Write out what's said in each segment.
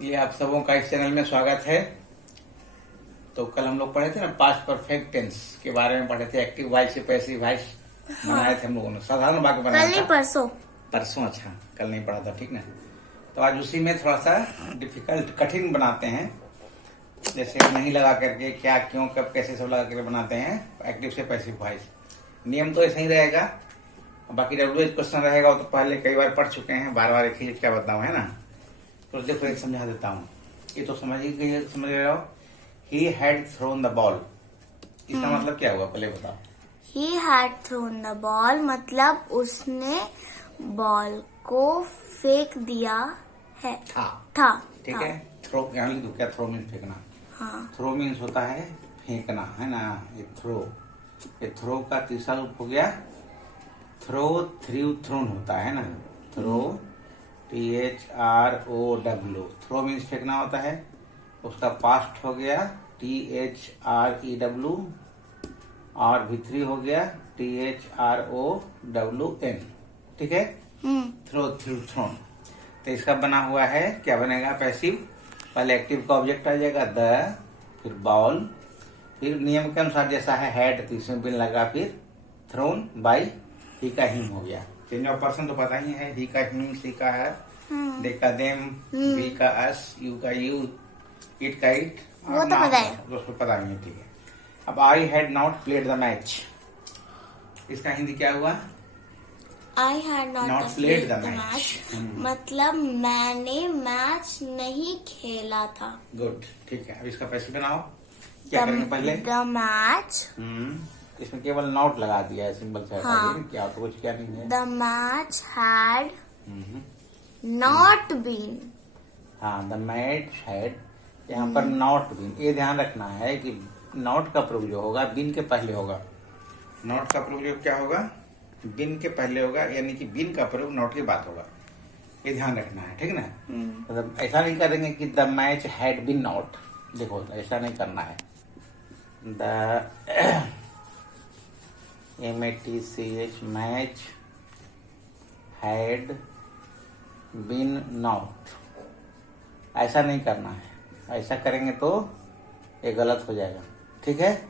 ये आप सबों का इस चैनल में स्वागत है। तो कल हम लोग पढ़े थे ना पास्ट परफेक्ट टेंस के बारे में पढ़े थे। एक्टिव वॉइस से पैसिव वॉइस बनाए थे हम लोगों ने। साधारण वाक्य बनाया कल नहीं था परसों। अच्छा, कल नहीं पढ़ा था, ठीक ना। तो आज उसी में थोड़ा सा डिफिकल्ट कठिन बनाते हैं। जैसे नहीं लगा करके क्या क्यों कब कैसे सब लगा करके बनाते हैं एक्टिव से पैसिव वॉइस। नियम तो ऐसा ही रहेगा। बाकी डब्ल्यूएच क्वेश्चन रहेगा, वो तो पहले कई बार पढ़ चुके हैं, बार बार एक ही क्या बताऊं, है ना। तो देखो एक समझा देता हूँ। ये तो समझ रहे हो। He had thrown the ball, इसका मतलब क्या हुआ पहले बताओ। He had thrown the ball मतलब उसने बॉल को फेंक दिया है। था ठीक है। थ्रो यहाँ लिख दो, क्या थ्रो मीन्स फेंकना। हाँ। थ्रो मीन्स होता है फेंकना, है ना। ये थ्रो का तीसरा रूप हो गया थ्रो। थ्रोन होता है ना। थ्रो THROW, थ्रो मीन्स फेंकना होता है। उसका पास्ट हो गया THREW और V3 हो गया THROWN, ठीक है। थ्रोन। तो इसका बना हुआ है, क्या बनेगा पैसिव। पहले एक्टिव का ऑब्जेक्ट आ जाएगा द, फिर बॉल, फिर नियम के अनुसार जैसा है हैड, तो इसमें बिन लगा, फिर थ्रोन बाई ही का हिम हो गया। चेंज ऑफ पर्सन तो पता ही है। ही का हिम, सी का है, दे का देम, वी का अस, यू का यू, इट का इट, वो तो पता है, उसको पता नहीं है, ठीक है। अब I had not played the match, इसका हिंदी क्या हुआ। I had not played the match मतलब मैंने मैच नहीं खेला था। गुड, ठीक है। अब इसका पैसे बनाओ। क्या करेंगे पहले, द मैच। इसमें केवल नॉट लगा दिया है, सिंबल से हटा दिया। क्या तो कुछ क्या नहीं है। The match had not been. हाँ, द मैच हैड, यहाँ पर नॉट बीन। ये ध्यान रखना है कि नॉट का प्रयोग जो होगा बिन के पहले होगा। नॉट का प्रयोग क्या होगा, बिन के पहले होगा, यानी कि बिन का प्रयोग नॉट के बाद होगा। ये ध्यान रखना है, ठीक ना। मतलब ऐसा नहीं करेंगे कि the match had been not. देखो ऐसा नहीं करना है। The MATCH match had been not, ऐसा नहीं करना है। ऐसा करेंगे तो ये गलत हो जाएगा, ठीक है।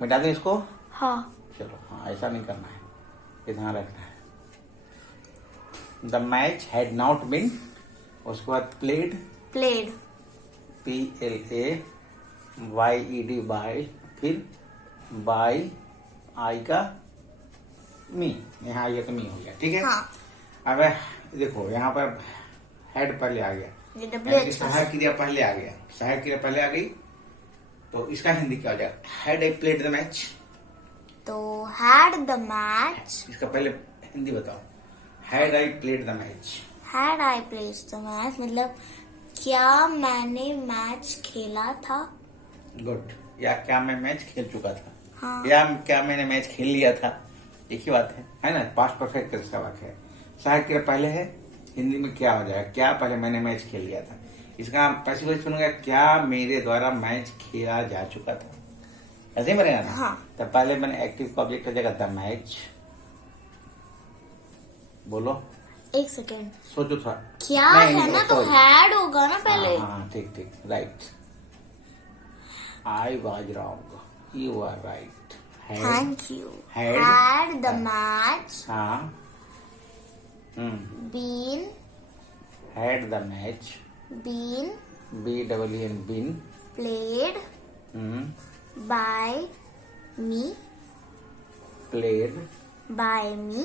मिटा दें इसको। हाँ चलो, हाँ ऐसा नहीं करना है, ये ध्यान रखना है। The match had not been, उसके बाद प्लेड PLAYED बाय, फिर बाय आई का मी, यहाँ आई का मी हो गया, ठीक है। हाँ। अब देखो यहाँ पर हेड पहले आ गया, सहायक क्रिया पहले आ गया, सहायक क्रिया पहले आ गई, तो इसका हिंदी क्या हो जाएगा। Had I played the match, तो हैड द मैच। इसका पहले हिंदी बताओ। Had I played the match, had I played the match मतलब क्या मैंने मैच खेला था। गुड। या क्या मैं मैच खेल चुका था। हाँ। या क्या मैंने मैच खेल लिया था, एक ही बात है ना। पास्ट परफेक्ट इसका वाक्य है। सहायक क्रिया पहले है, हिंदी में क्या हो जाएगा, क्या पहले मैंने मैच खेल लिया था। इसका पैसिव वॉइस सुनूंगा, क्या मेरे द्वारा मैच खेला जा चुका था, ऐसे ही बनेगा ना। हाँ। तो पहले मैंने एक्टिव का ऑब्जेक्ट हो जाएगा द मैच। बोलो, एक सेकेंड, सोचो थोड़ा। क्या है ना, तो हैड होगा ना पहले। हाँ ठीक, right. I was wrong, you are right. Thank you. Had the match हाँ been had the match BWN been played by me played by me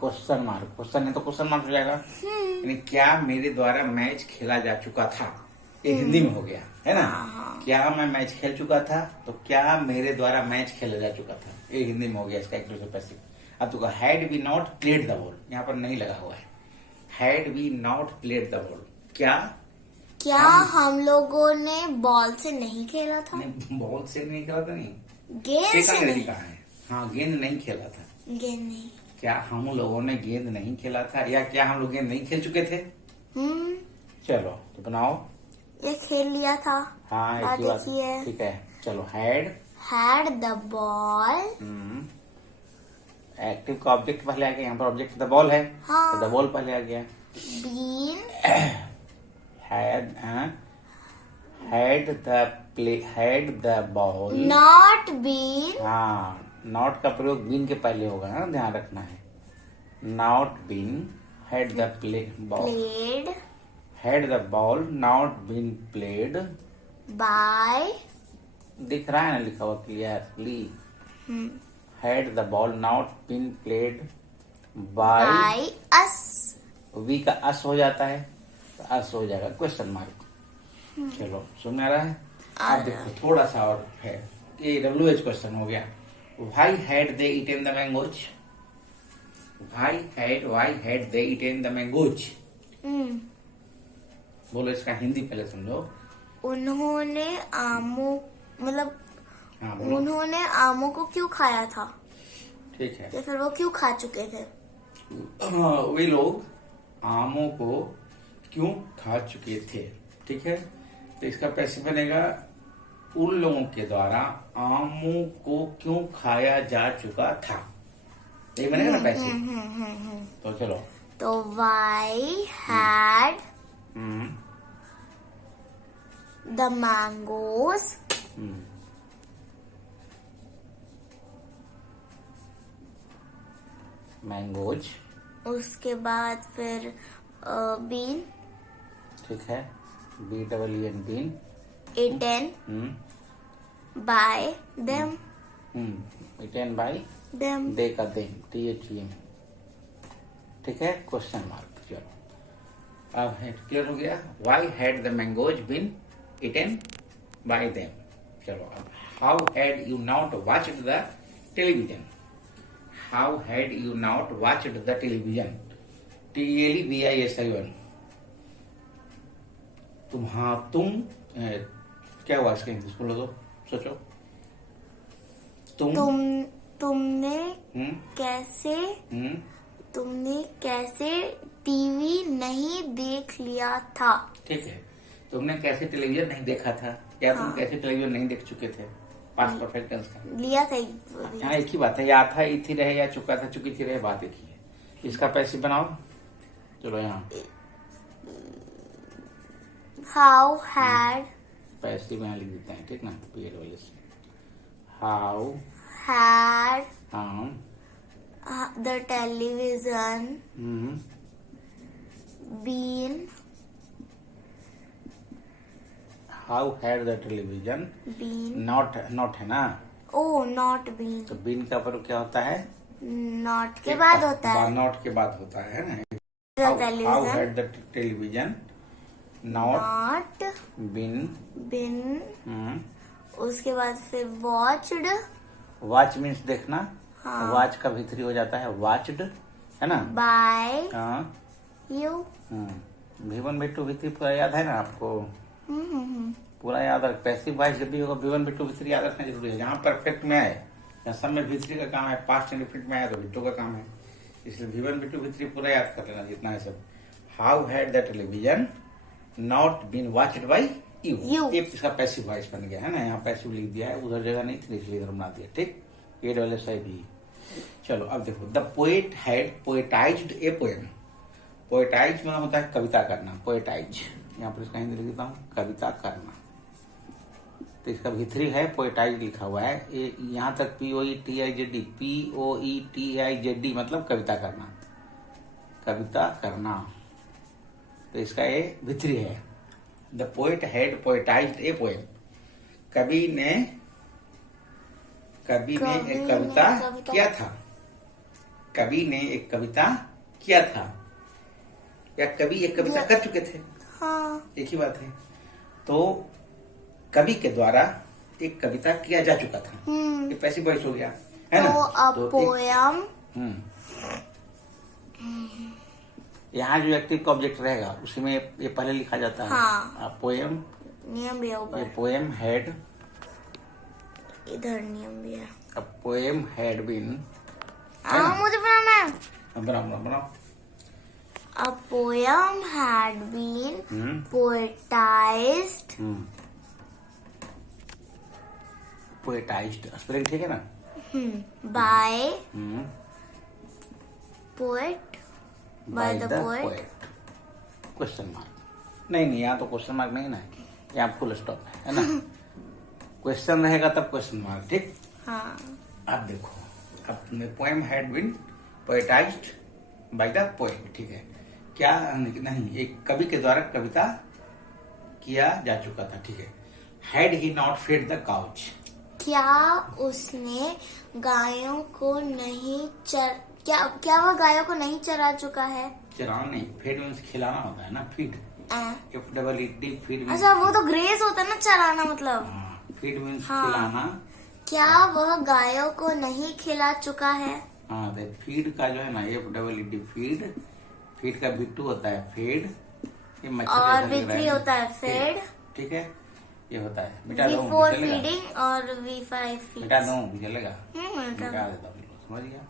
question mark, question है तो क्वेश्चन मार्क हो जाएगा। यानी क्या मेरे द्वारा मैच खेला जा चुका था, ये हिंदी में हो गया, है ना। क्या मैं मैच खेल चुका था, तो क्या मेरे द्वारा मैच खेला जा चुका था, ये हिंदी में हो गया इसका एक्टिव से पैसिव। अब तो had we not played the ball, यहाँ पर नहीं लगा हुआ है। Had we not played the ball, क्या हम लोगों ने बॉल से नहीं खेला था। बॉल से नहीं खेला था, नहीं गेंद से नहीं। कहा है। हाँ, गेंद नहीं खेला था। गेंद नहीं। क्या हम लोगों ने गेंद नहीं खेला था, या क्या हम लोग गेंद नहीं खेल चुके थे। चलो तो बनाओ। ये खेल लिया था। हाँ, एक ही बात है, ठीक है। चलो, हैड द बॉल। एक्टिव का ऑब्जेक्ट पहले आ गया, यहाँ पर ऑब्जेक्ट द बॉल है। हाँ। तो द बॉल पहले आ गया। been had the ball. not been हाँ, नॉट का प्रयोग बीन के पहले होगा ना, ध्यान रखना है। Not been had the ball. played Had the ball not been played. by दिख रहा है ना लिखा हुआ clearly. Had the ball not been played by us. We का अस हो जाता है तो अस हो जाएगा क्वेश्चन मार्क। चलो सुन आ रहा है। अब देखो थोड़ा सा और है, ये WH क्वेश्चन हो गया। Why had they eaten the mangoes? Why had they eaten the mangoes? बोलो इसका हिंदी पहले समझो। उन्होंने आमों मतलब हाँ बोलो। उन्होंने आमों को क्यों खाया था, ठीक है। या फिर वो क्यों खा चुके थे। वे लोग आमों को क्यों खा चुके थे, ठीक है। तो इसका पैसिव बनेगा उन लोगों के द्वारा आमों को क्यों खाया जा चुका था, यही बनेगा ना पैसिव। तो चलो, तो why had the mangoes mangoes, उसके बाद फिर बीन ठीक है, BEEN been, eaten by them eaten by them दे का देम, THEM, ठीक है। Question mark. चलो अब क्लियर हो गया। Why had the mangoes been eaten by them. चलो अब how had you not watched the television. How had you not watched the television, TELVISION। तुम क्या हुआ इसका इंग्लिश बोलो तो, सोचो। तुमने कैसे टीवी नहीं देख लिया था। ठीक है, तुमने कैसे टेलीविजन नहीं देखा था, या तुम कैसे टेलीविजन नहीं देख चुके थे। पास्ट परफेक्ट टेंस का लिया था। हाँ एक ही बात है, या था, थी रहे, या चुका था, चुकी थी रहे, बात एक ही है। इसका पैसिव बनाओ। चलो यहाँ हाउ हैड पैसिव यहाँ लिख देते हैं, ठीक ना, पीरियड वाले से। हाउ हैड हाँ the television been how had the television not है ना। ओ नॉट बीन, तो बीन का प्रयोग क्या होता है, नॉट के बाद होता है। नॉट के बाद होता है ना। How television had the television not been उसके बाद फिर वॉच्ड। वॉच मीन्स देखना। हाँ। वॉच का भीतरी हो जाता है वॉच्ड, है ना। बाय हाँ यू V1 V2 V3 पूरा याद है ना आपको, पूरा याद रख। पैसिव वॉइस जब भी होगा V1 V2 V3 याद रखना जरूरी है। जहाँ परफेक्ट में आए या सब में V3 का काम है, पास्ट इंडिफिनिट में आया तो V2 का काम है, इसलिए V1 V2 V3 पूरा याद कर लेना जितना है सब। How had the television not been watched by you, एक इसका पैसिव वॉइस बन गया है ना। यहाँ पैसिव लिख दिया है, उधर जगह नहीं थी इसलिए इधर बना दिया, ठीक। ये वाले सही भी। चलो अब देखो, the poet had poetized a poem. Poetize मतलब होता है कविता करना, पोएटाइज। यहाँ पर इसका हिंदी लिख देता हूँ, कविता करना। तो इसका भीतरी है पोएटाइज लिखा हुआ है, यहाँ तक POETIZD, POETIZD मतलब कविता करना, कविता करना। तो इसका ये भीतरी है। The poet had poetized a poem. कवि ने एक कविता किया था। कवि ने एक कविता किया था, या कवि एक कविता कर चुके थे। हाँ। एक ही बात है। तो कवि के द्वारा एक कविता किया जा चुका था, ये पैसिव वॉइस हो गया, है ना। तो पोयम यहाँ जो एक्टिव का ऑब्जेक्ट रहेगा उसी में ये पहले लिखा जाता है। हाँ। पोएम, नियम भी है ये पोएम हैड, इधर नियम भी है। पोएम हैड बीन, मुझे बनाना है। बनाओ। A poem had been poetized poetized, spelling ठीक है ना। by poet, by the poet question mark. नहीं, यहाँ तो क्वेश्चन मार्क नहीं ना, यहाँ फुल स्टॉप है ना। क्वेश्चन रहेगा तब क्वेश्चन मार्क, ठीक। हाँ। अब देखो, अब poem had been poetized by the poet, ठीक है। क्या नहीं, एक कवि के द्वारा कविता किया जा चुका था, ठीक है। Had he not fed the cows, क्या उसने गायों को नहीं क्या वह गायों को नहीं चरा चुका है? चराना नहीं, फीड मीन्स खिलाना होता है ना, फीड, FEED, फीड। अच्छा, वो तो ग्रेस होता है ना, चराना मतलब। फीड मीन्स हाँ। खिलाना। क्या वह गायों को नहीं खिला चुका है? हाँ, फीड का जो है ना, FEED, फीड, फीड का बिट्टू होता है फेड, ये मच्छर और जैसा लग रहा V3 होता है फेड, ठीक है। ये होता है, मिटा दो, V4 चलेगा? फीडिंग और V5 फीड। मिटा दो, चलेगा? मिटा मिटा देता हूँ, समझ गया।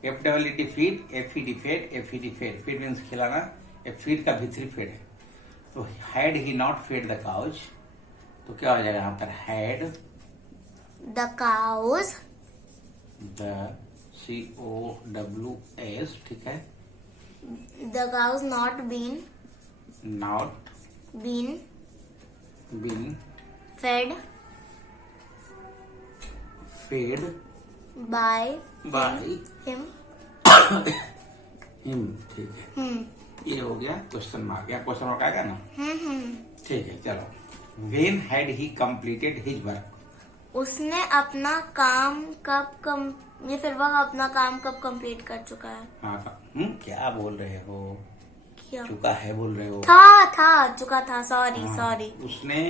FEED feed, FED fed, FED fed, feed means खिलाना, फीड का V3 फेड है। तो had he not fed the cows, तो क्या हो जाएगा यहाँ पर? Had the cows, the COWS, ठीक है। The cows not been been fed by him, ठीक है। ये हो गया क्वेश्चन मार्क, या क्वेश्चन मार्क आएगा ना, ठीक है। चलो, when had he completed his work, उसने अपना काम ये फिर वह अपना काम कब कंप्लीट कर चुका है? हाँ, क्या बोल रहे हो? क्या चुका है बोल रहे हो? चुका था, सॉरी। उसने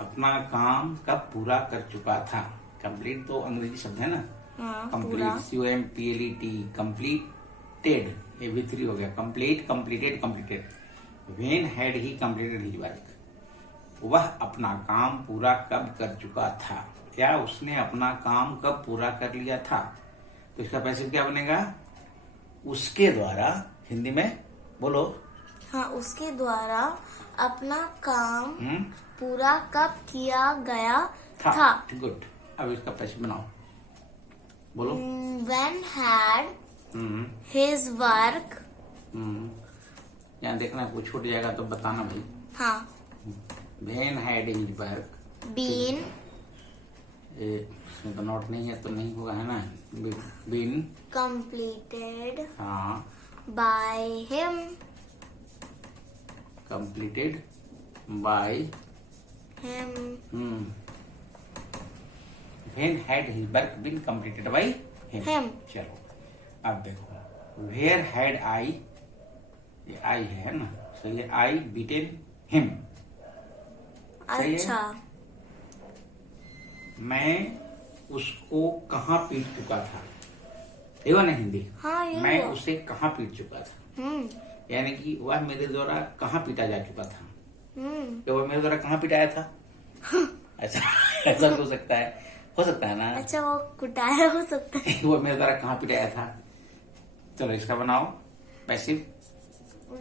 अपना काम कब पूरा कर चुका था। कंप्लीट तो अंग्रेजी शब्द है ना, कंप्लीट, COMPLET, कंप्लीटेड, ये V3 हो गया। Completed. When had he completed his work, वह अपना काम पूरा कब कर चुका था, या उसने अपना काम कब पूरा कर लिया था। तो इसका पैसिव क्या बनेगा? उसके द्वारा, हिंदी में बोलो। हाँ, उसके द्वारा अपना काम पूरा कब किया गया था। गुड। अब इसका पैसिव बनाओ, बोलो। When had his work, यहाँ देखना, कुछ छूट जाएगा तो बताना भाई। हाँ, When had his work been, इसमें तो नोट नहीं है तो नहीं होगा, है ना। been completed हाँ, by him, completed by him, when had his work been completed by him। चलो, अब देखो, where had I, ये I है ना, सही है। I beaten him, अच्छा, मैं उसको कहाँ पीट चुका था, ये ना हिंदी। हाँ, ये मैं उसे कहाँ पीट चुका था, यानी कि वह मेरे द्वारा कहाँ पीटा जा चुका था, तो वह मेरे द्वारा कहाँ पिटाया था। ऐसा हो सकता है ना। अच्छा, वो कुटाया हो सकता है। वो मेरे द्वारा कहाँ पिटाया था। चलो, इसका बनाओ पैसिव।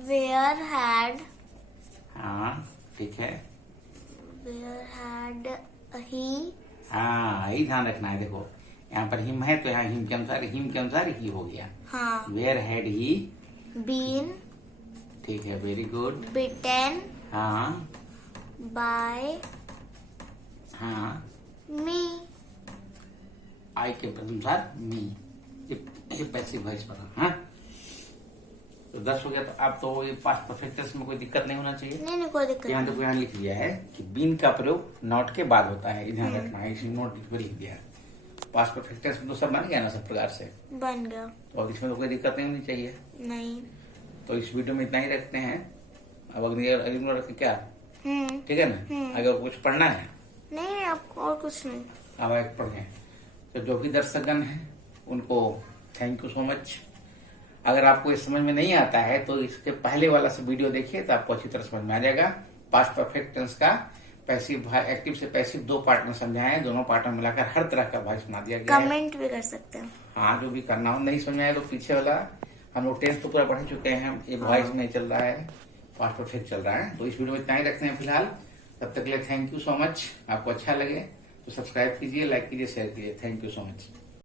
Where had, हाँ, ठीक है। where had he, हाँ, यही ध्यान रखना है। देखो, यहाँ पर हिम है तो यहाँ हिम के अनुसार ही हो गया। हाँ, वेयर हैड ही been, ठीक है, वेरी गुड। bitten हाँ, by हाँ, me, आई के अनुसार मी, ये पैसिव वॉइस बना। हाँ, तो 10 हो गया। तो अब तो ये पास्ट परफेक्ट टेंस में कोई दिक्कत नहीं होना चाहिए। नहीं, कोई दिक्कत यहाँ देखो, यहाँ लिख दिया है कि बीन का प्रयोग नॉट के बाद होता है, ध्यान रखना है। इसी नोट पर लिख दिया है। पास्ट परफेक्ट टेंस में तो सब बन गया ना, सब प्रकार से बन गया। तो अब इसमें तो कोई दिक्कत नहीं होनी चाहिए। नहीं, तो इस वीडियो में इतना ही रखते हैं। अब अगली रखें क्या, ठीक है ना। अगर कुछ पढ़ना है, नहीं, आपको और कुछ नहीं। अब एक पढ़ें। तो जो भी दर्शकगण हैं उनको थैंक यू सो मच। अगर आपको इस समझ में नहीं आता है तो इसके पहले वाला से वीडियो देखिए तो आपको अच्छी तरह समझ में आ जाएगा। पास्ट परफेक्ट टेंस का पैसिव एक्टिव से पैसिव 2 पार्ट में समझाए, दोनों पार्ट में मिलाकर हर तरह का वॉइस बना दिया गया है। कमेंट भी कर सकते हैं। हाँ, जो भी करना हो, नहीं समझ में आए तो पीछे वाला, हम लोग टेंस तो पूरा पढ़ चुके हैं। ये वॉइस में चल रहा है, पास्ट परफेक्ट चल रहा है। तो इस वीडियो में इतना ही रखते हैं फिलहाल। तब तक के लिए थैंक यू सो मच। आपको अच्छा लगे तो सब्सक्राइब कीजिए, लाइक कीजिए, शेयर कीजिए। Thank you so much.